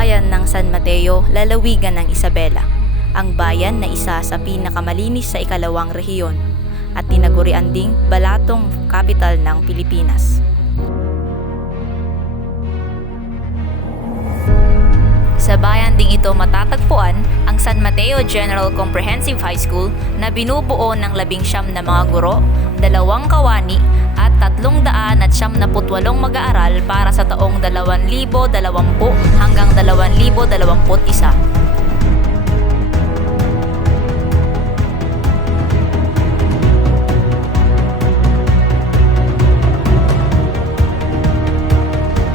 bayan ng San Mateo, lalawigan ng Isabela, ang bayan na isa sa pinakamalinis sa ikalawang rehiyon at tinagurian ding balatong kapital ng Pilipinas. Sa bayan ding ito matatagpuan ang San Mateo General Comprehensive High School na binubuo ng 19 na mga guro, 2 kawani at 378 mag-aaral para sa taong 2020 hanggang 2021.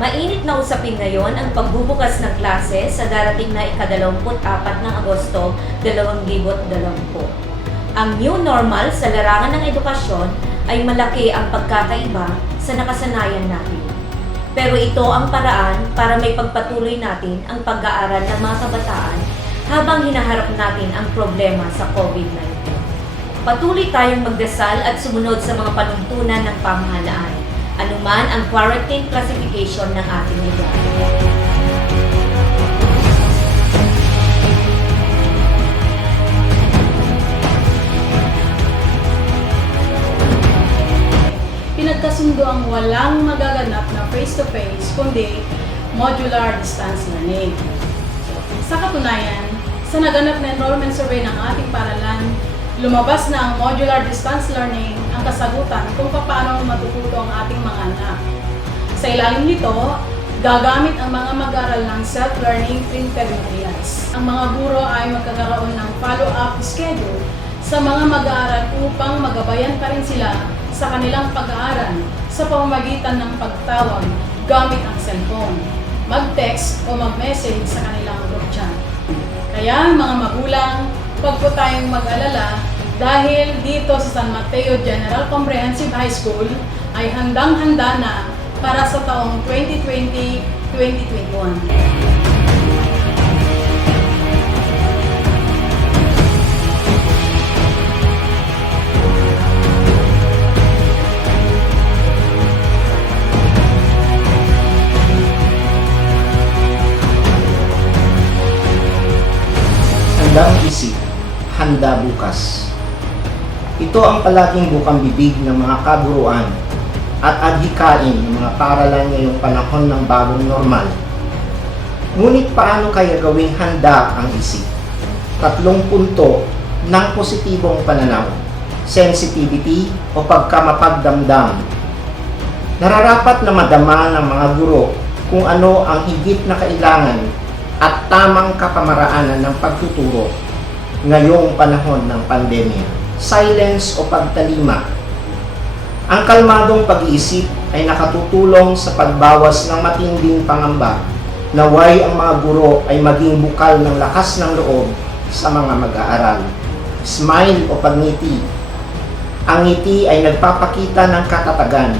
Mainit na usapin ngayon ang pagbubukas ng klase sa darating na ika-24 ng Agosto 2020. Ang new normal sa larangan ng edukasyon ay malaki ang pagkakaiba sa nakasanayan natin. Pero ito ang paraan para may pagpatuloy natin ang pag-aaral ng mga kabataan habang hinaharap natin ang problema sa COVID-19. Patuloy tayong magdasal at sumunod sa mga panuntunan ng pamahalaan, anuman ang quarantine classification ng ating lugar. Pinagkasundo ang walang magaganap na face-to-face kundi modular distance learning. Sa katunayan, sa naganap na enrollment survey ng ating paaralan, lumabas na ang modular distance learning ang kasagutan kung paano matututo ang ating mga anak. Sa ilalim nito, gagamit ang mga mag-aaral ng self-learning printed materials. Ang mga guro ay magkakaroon ng follow-up schedule sa mga mag-aaral upang magabayan pa rin sila sa kanilang pag-aaral sa pamamagitan ng pagtawag gamit ang cellphone, mag-text o mag-message sa kanilang group chat. Kaya mga magulang, huwag po tayong mag-alala dahil dito sa San Mateo General Comprehensive High School ay handang-handa na para sa taong 2020-2021. Handang isip, handa bukas. Ito ang palaging bukang bibig ng mga kaguruan at adhikain ng mga paaralan ngayong panahon ng bagong normal. Ngunit paano kaya gawing handa ang isip? 3 punto ng positibong pananaw, sensitivity o pagkamapagdamdam. Nararapat na madama ng mga guro kung ano ang higit na kailangan at tamang kapamaraanan ng pagtuturo ngayong panahon ng pandemya. Silence o pagtalima. Ang kalmadong pag-iisip ay nakatutulong sa pagbawas ng matinding pangamba. Naway ang mga guro ay maging bukal ng lakas ng loob sa mga mag-aaral. Smile o pagngiti. Ang ngiti ay nagpapakita ng katatagan,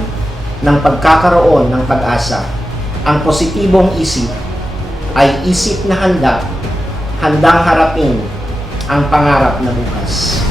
ng pagkakaroon ng pag-asa. Ang positibong isip ay isip na handang harapin ang pangarap na bukas.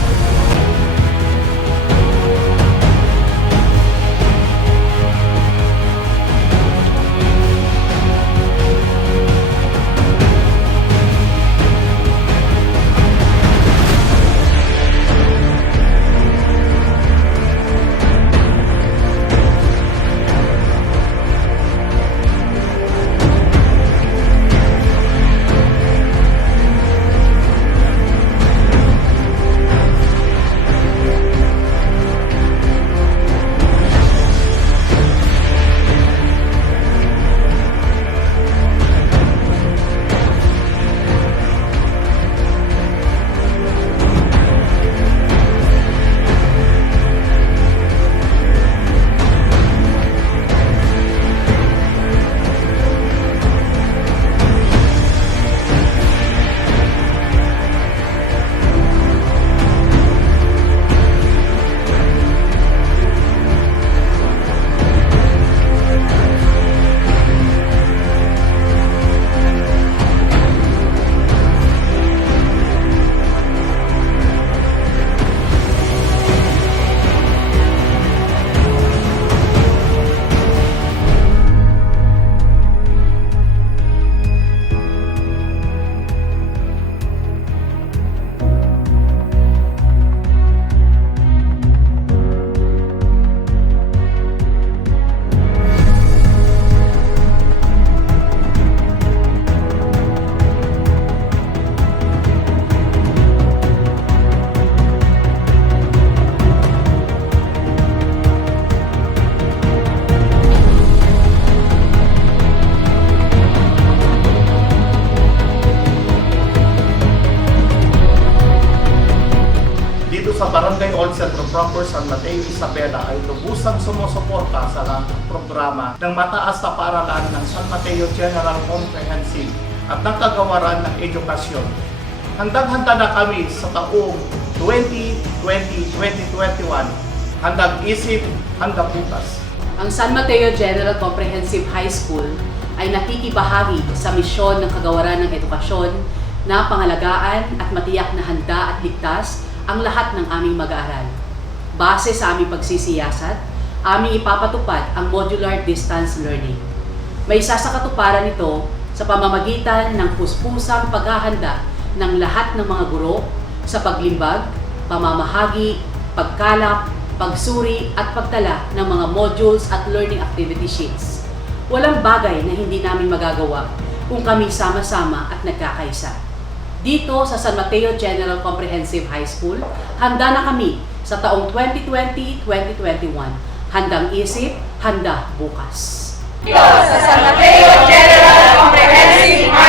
Proper San Mateo Isabela ay lubusang sumusuporta sa programa ng mataas na paaralan ng San Mateo General Comprehensive at ng kagawaran ng edukasyon. Handang-handa na kami sa taong 2020-2021. Handang isip, handang bukas. Ang San Mateo General Comprehensive High School ay nakikibahagi sa misyon ng kagawaran ng edukasyon na pangalagaan at matiyak na handa at ligtas ang lahat ng aming mag-aaral. Base sa aming pagsisiyasat, aming ipapatupad ang modular distance learning. May isa sa katuparan nito sa pamamagitan ng puspusang paghahanda ng lahat ng mga guro sa paglimbag, pamamahagi, pagkalap, pagsuri at pagtala ng mga modules at learning activity sheets. Walang bagay na hindi namin magagawa kung kami sama-sama at nagkakaisa. Dito sa San Mateo General Comprehensive High School, handa na kami sa taong 2020-2021. Handang isip, handa bukas. Sa San Mateo General Comprehensive High